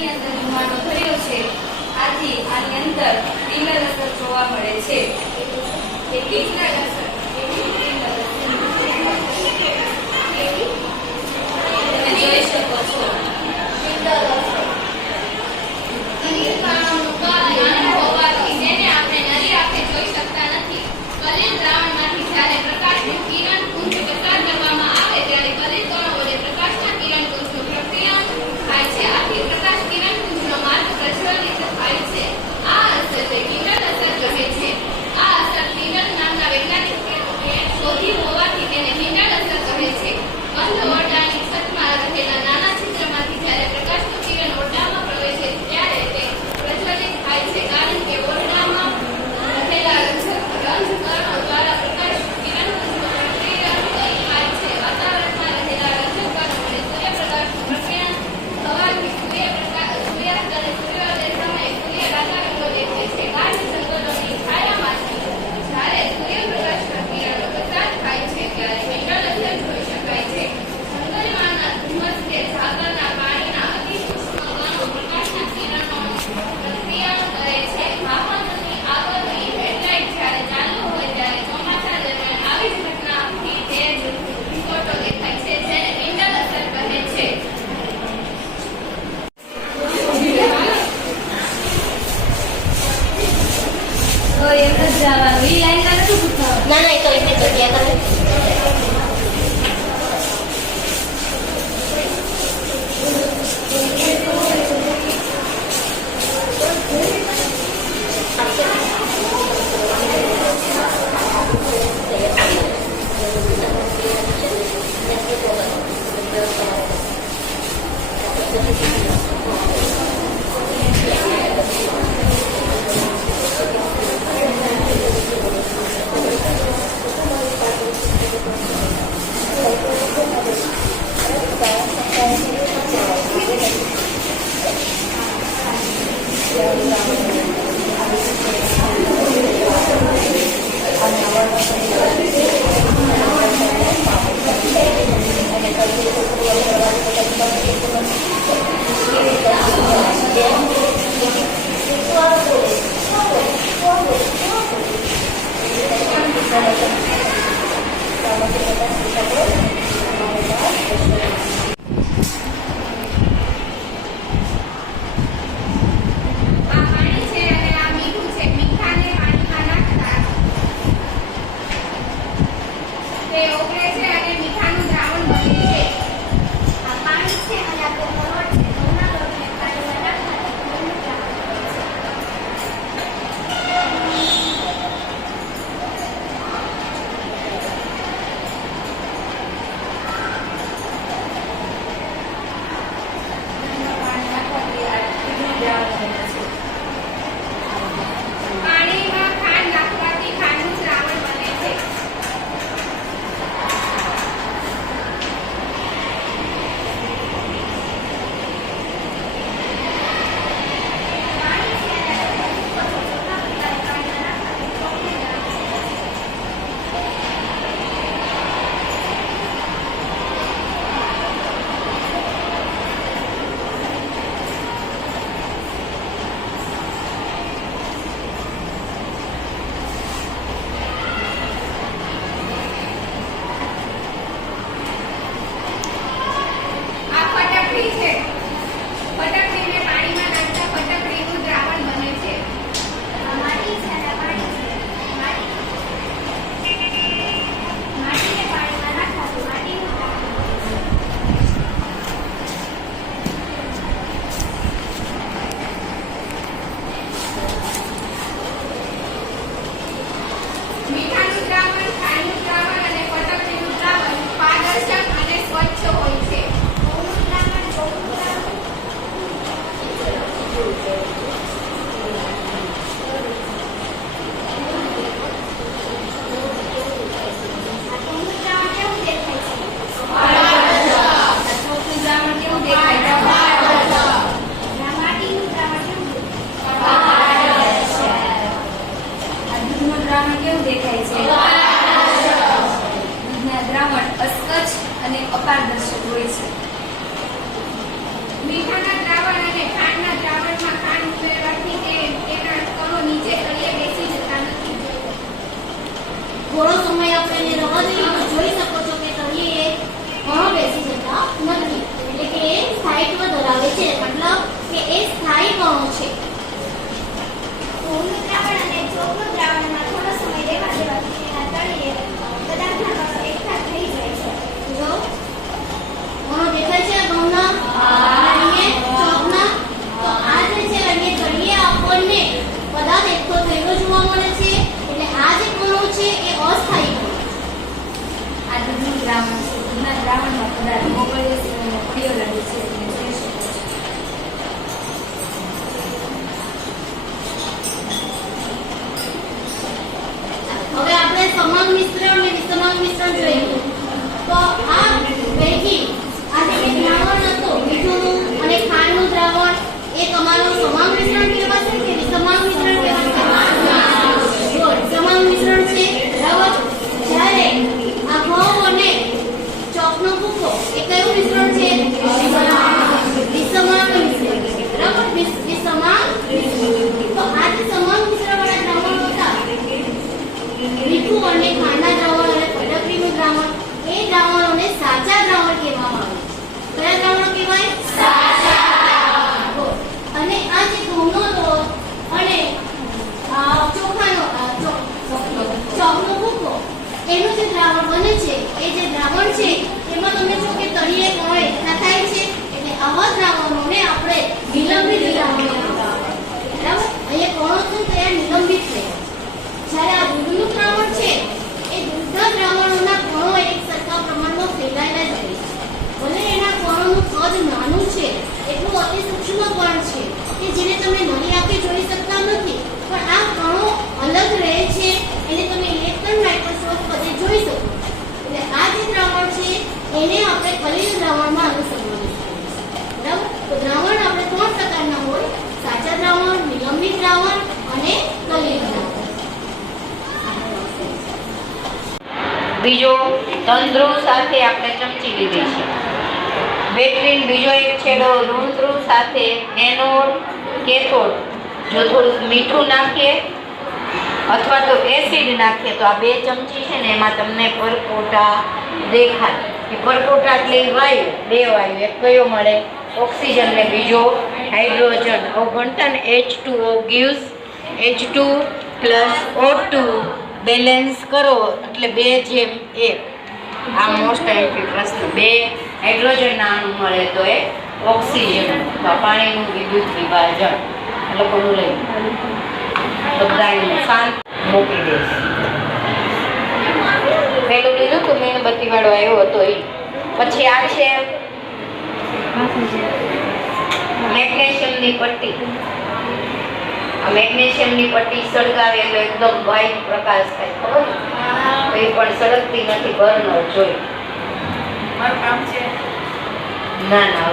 બોટલની અંદર ધુમાડો ભર્યો છે, આથી આની અંદર ટિનર અસર જોવા મળે છે. ટિનર અસર તમે જોઈ શકો છો. હોવાથી તેને હિન્ડલ અસર કહે છે. બંધ ઓરડાની છતમાં રહેલા નાના કે એ સ્થાયી કણો છે. ઘઉંનું દ્રાવણ અને ચોકનું દ્રાવણમાં થોડો સમય રહેવા દેવાથી તેના તળિયે બદામના કણો એકઠા થઈ જાય છે. જો કણો દેખાય છે ઘઉંના તળિયે ચોકના. તો આ જે છે અને તળિયે આપણને પદાર્થ એકઠો થયેલો જોવા મળે છે. એટલે આ જે કણો છે એ અસ્થાયી કણો. આ દૂધનું દ્રાવણ છે. દૂધના દ્રાવણમાં પદાર્થ મોકળીએ છે અને પડીઓ લાગે છે એટલે જોઈ શકો છો. હવે આપણે સમાંગ મિશ્રણ અને વિસમાંગ મિશ્રણ જોઈએ. તો આ પૈકી આ જે દ્રાવણ હતો મીઠુંનું અને ખાંડનું દ્રાવણ એ તમારું સમાંગ મિશ્રણ કહેવાશે કે વિસમાંગ મિશ્રણ કહેવાશે? સમાંગ મિશ્રણ છે. બરાબર. જ્યારે આ ઘઉં અને ચોકનો ભૂકો એ કયું મિશ્રણ છે? વિસમાંગ મિશ્રણ. બરાબર. વિસમાંગ મિશ્રણ. તો આ જે સમાંગ મિશ્રણ વાળા દ્રાવણો હતા મીઠું અને ખાંડના દ્રાવણ અને ફટકડીનું દ્રાવણ એ દ્રાવણોને સાચા દ્રાવણ કહેવામાં આવે છે. કયા દ્રાવણો કહેવાય? સાચા દ્રાવણ. અને આ જે ઘઉંનો લોટ અને ચોખાનો ચોકનો ભૂકો એનું જે દ્રાવણ બને છે એ જે દ્રાવણ છે એમાં તમે જો કે તળિયે કણો એકઠા થાય છે એટલે આવા દ્રાવણોને આપણે નિલંબિત દ્રાવણ કહેવામાં આવે. બરાબર. અહીંયા કણો શું થયા? નિલંબિત થયા. જ્યારે આ દૂધનું દ્રાવણ છે એ દૂધના દ્રાવણોના કણો એક સરખા પ્રમાણમાં ફેલાયેલા જ રહે છે. ભલે એના કણોનું કદ નાનું છે એટલું અતિ સૂક્ષ્મ કણ છે કે જેને તમે નરી આંખે જોઈ શકતા નથી, પણ આ કણો અલગ રહે છે એને તમે ઇલેક્ટ્રોન માઇક્રોસ્કોપ વડે જોઈ શકો. એટલે આ જે દ્રાવણ છે એને આપણે કલીલ દ્રાવણમાં અનુસરવાનું છે. બરાબર. તો દ્રાવણ આપણે 3 પ્રકારના હોય: સાચા દ્રાવણ, નિલંબિત દ્રાવણ અને કલીલ દ્રાવણ. બીજો ધન સાથે આપણે ચમચી લીધી છે. બેટરીનો બીજો એક છેડો ઋણ ધ્રુવ સાથે એનોડ કેથોડ જો થોડુંક મીઠું નાખીએ અથવા તો એસિડ નાખીએ તો આ 2 ચમચી છે ને એમાં તમને પરપોટા દેખાય. એ પરપોટા એટલે વાયુ, 2 વાયુ, એક કયો મળે? ઓક્સિજન ને બીજો હાઇડ્રોજન. અવઘટન H2O gives H2 plus O2 balance કરો એટલે 2:1. આ મોસ્ટ આઈમ્પી પ્રશ્ન. 2 હાઇડ્રોજનના અણુ મળે તો એ ઓક્સિજન. તો પાણીનું વિદ્યુત વિભાજન એટલે કોનું લઈ બધાનું શાંત મૂકી દઈશ. પેલું લીધું તો મીણબત્તી વાળો આવ્યો હતો એ. પછી આ છે મેગ્નેશિયમની પટ્ટી. આ મેગ્નેશિયમની પટ્ટી સળગાવે એટલે એકદમ વ્હાઈટ પ્રકાશ થાય. ખબર? એ પણ સળગતી નથી. બર્નર જોઈ. ના ના.